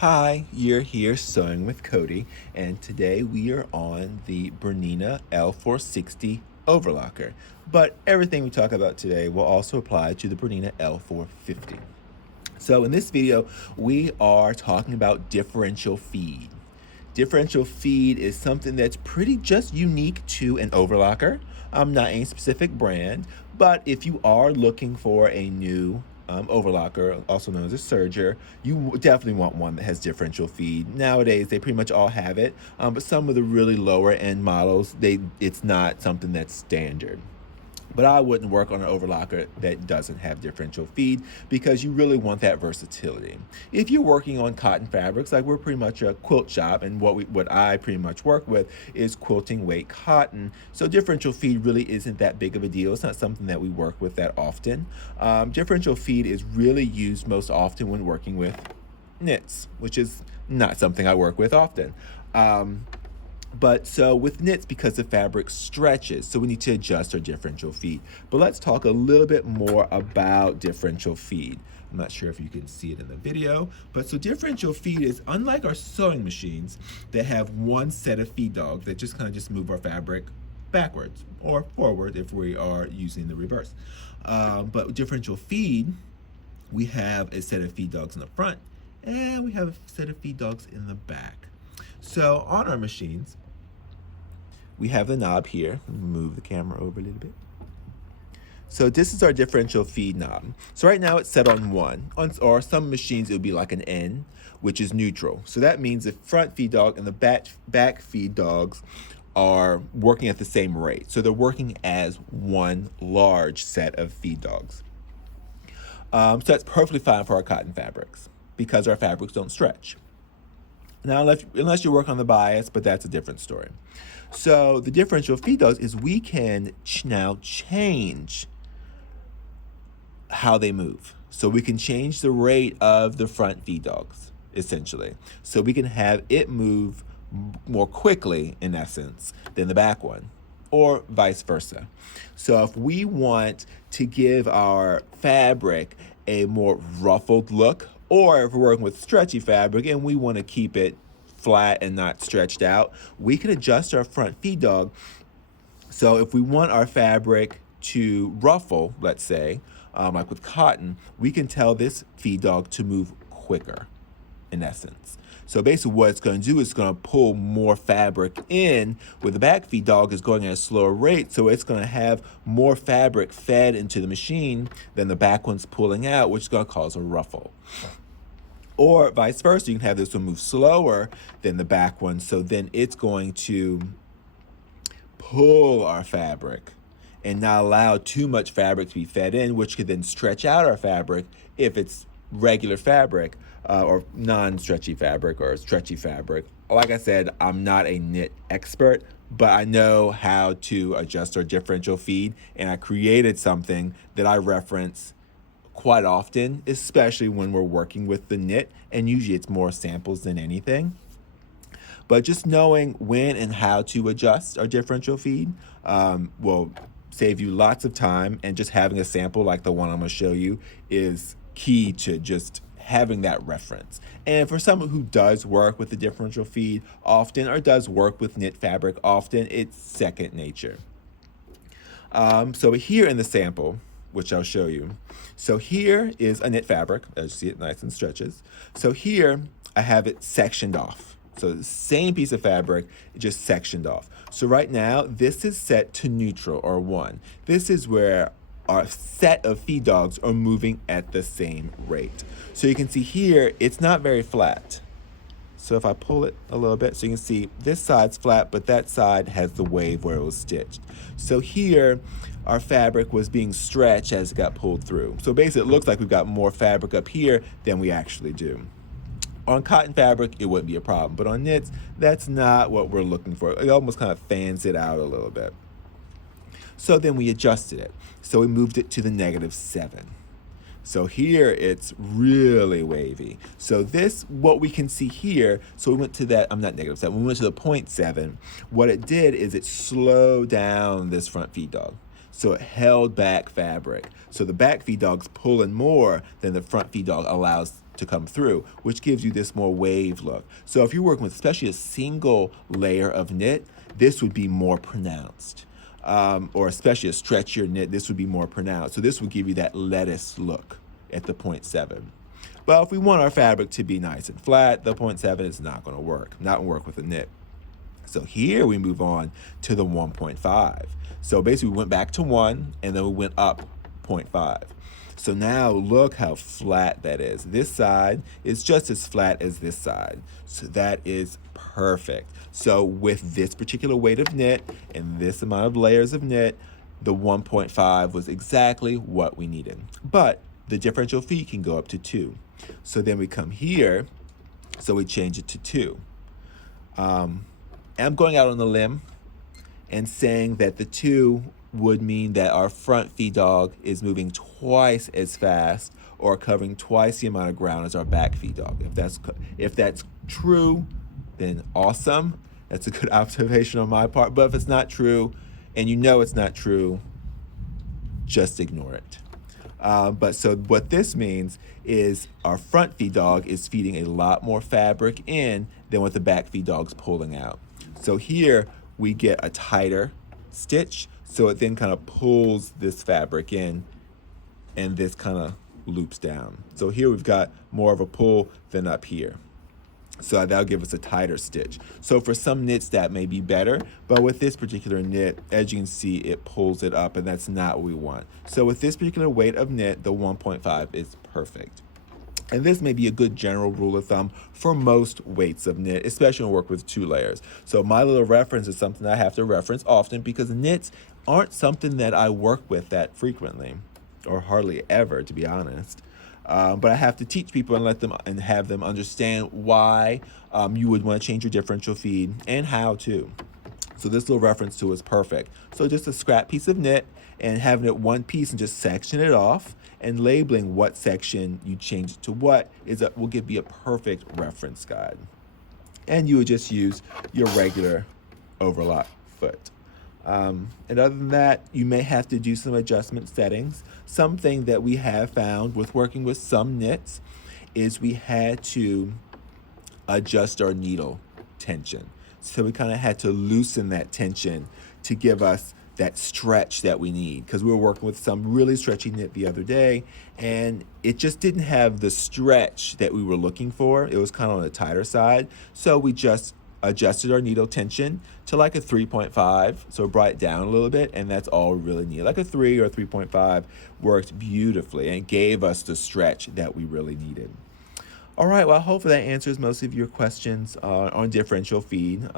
Hi, you're here sewing with Cody, and today we are on the BERNINA L460 overlocker. But everything we talk about today will also apply to the BERNINA L450. So in this video, we are talking about differential feed. Differential feed is something that's pretty just unique to an overlocker, not any specific brand, but if you are looking for a new overlocker, also known as a serger, you definitely want one that has differential feed. Nowadays, they pretty much all have it, but some of the really lower end models, it's not something that's standard. But I wouldn't work on an overlocker that doesn't have differential feed because you really want that versatility. If you're working on cotton fabrics, like we're pretty much a quilt shop, and what I pretty much work with is quilting weight cotton, so differential feed really isn't that big of a deal. It's not something that we work with that often. Differential feed is really used most often when working with knits, which is not something I work with often. But so with knits, because the fabric stretches, so we need to adjust our differential feed. But let's talk a little bit more about differential feed. I'm not sure if you can see it in the video, but so differential feed is unlike our sewing machines that have one set of feed dogs that just kind of just move our fabric backwards or forward if we are using the reverse. But differential feed, we have a set of feed dogs in the front and we have a set of feed dogs in the back. So on our machines, we have the knob here. Move the camera over a little bit. So this is our differential feed knob. So right now it's set on 1. Or some machines it would be like an N, which is neutral. So that means the front feed dog and the back feed dogs are working at the same rate. So they're working as one large set of feed dogs. So that's perfectly fine for our cotton fabrics because our fabrics don't stretch. Now, unless you work on the bias, but that's a different story. So the differential feed dogs is we can now change how they move. So we can change the rate of the front feed dogs, essentially. So we can have it move more quickly, in essence, than the back one, or vice versa. So if we want to give our fabric a more ruffled look, or if we're working with stretchy fabric and we want to keep it flat and not stretched out, we can adjust our front feed dog. So if we want our fabric to ruffle, let's say, like with cotton, we can tell this feed dog to move quicker, in essence. So basically what it's going to do is it's going to pull more fabric in, where the back feed dog is going at a slower rate, so it's going to have more fabric fed into the machine than the back one's pulling out, which is going to cause a ruffle. Or vice versa, you can have this one move slower than the back one, so then it's going to pull our fabric and not allow too much fabric to be fed in, which could then stretch out our fabric if it's regular fabric or non-stretchy fabric or stretchy fabric. Like I said, I'm not a knit expert, but I know how to adjust our differential feed, and I created something that I reference quite often, especially when we're working with the knit, and usually it's more samples than anything. But just knowing when and how to adjust our differential feed will save you lots of time, and just having a sample like the one I'm going to show you is key to just having that reference. And for someone who does work with the differential feed often, or does work with knit fabric often, it's second nature. So here in the sample, which I'll show you. So here is a knit fabric, as you see it nice and stretches. So here I have it sectioned off. So the same piece of fabric, just sectioned off. So right now, this is set to neutral, or 1. This is where our set of feed dogs are moving at the same rate. So you can see here, it's not very flat. So if I pull it a little bit, so you can see this side's flat, but that side has the wave where it was stitched. So here, our fabric was being stretched as it got pulled through. So basically it looks like we've got more fabric up here than we actually do. On cotton fabric, it wouldn't be a problem, but on knits, that's not what we're looking for. It almost kind of fans it out a little bit. So then we adjusted it. So we moved it to the -7. So here it's really wavy. So this, what we can see here, so we went to that, I'm not -7, we went to the 0.7. What it did is it slowed down this front feed dog. So it held back fabric. So the back feed dog's pulling more than the front feed dog allows to come through, which gives you this more wave look. So if you're working with especially a single layer of knit, this would be more pronounced. Or especially a stretchier knit, this would be more pronounced. So this would give you that lettuce look at the 0.7. But if we want our fabric to be nice and flat, the 0.7 is not going to work, not work with a knit. So here we move on to the 1.5. So basically we went back to 1 and then we went up 0.5. So now look how flat that is. This side is just as flat as this side. So that is perfect. So with this particular weight of knit and this amount of layers of knit, the 1.5 was exactly what we needed. But the differential feed can go up to 2. So then we come here, so we change it to 2. I'm going out on the limb and saying that the 2 would mean that our front feed dog is moving twice as fast or covering twice the amount of ground as our back feed dog. If that's true, then awesome. That's a good observation on my part. But if it's not true, and you know it's not true, just ignore it. But so what this means is our front feed dog is feeding a lot more fabric in than what the back feed dog's pulling out. So here we get a tighter stitch, so it then kind of pulls this fabric in and this kind of loops down. So here we've got more of a pull than up here. So that'll give us a tighter stitch. So for some knits that may be better, but with this particular knit, as you can see, it pulls it up and that's not what we want. So with this particular weight of knit, the 1.5 is perfect. And this may be a good general rule of thumb for most weights of knit, especially when we work with 2 layers. So my little reference is something I have to reference often because knits aren't something that I work with that frequently, or hardly ever, to be honest. But I have to teach people and let them and have them understand why you would want to change your differential feed and how to. So this little reference to is perfect. So just a scrap piece of knit and having it one piece and just section it off and labeling what section you change it to what will give you a perfect reference guide. And you would just use your regular overlock foot. And other than that, you may have to do some adjustment settings. Something that we have found with working with some knits is we had to adjust our needle tension. So we kind of had to loosen that tension to give us that stretch that we need, because we were working with some really stretchy knit the other day and it just didn't have the stretch that we were looking for. It was kind of on the tighter side. So we just adjusted our needle tension to like a 3.5, so it brought it down a little bit, and that's all we really need. Like a 3 or 3.5 worked beautifully and gave us the stretch that we really needed. All right, well, hopefully that answers most of your questions on differential feed.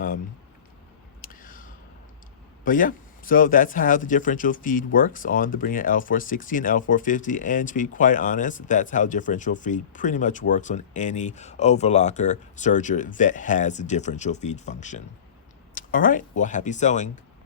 But yeah, so that's how the differential feed works on the BERNINA L460 and L450, and to be quite honest, that's how differential feed pretty much works on any overlocker serger that has a differential feed function. All right, well, happy sewing.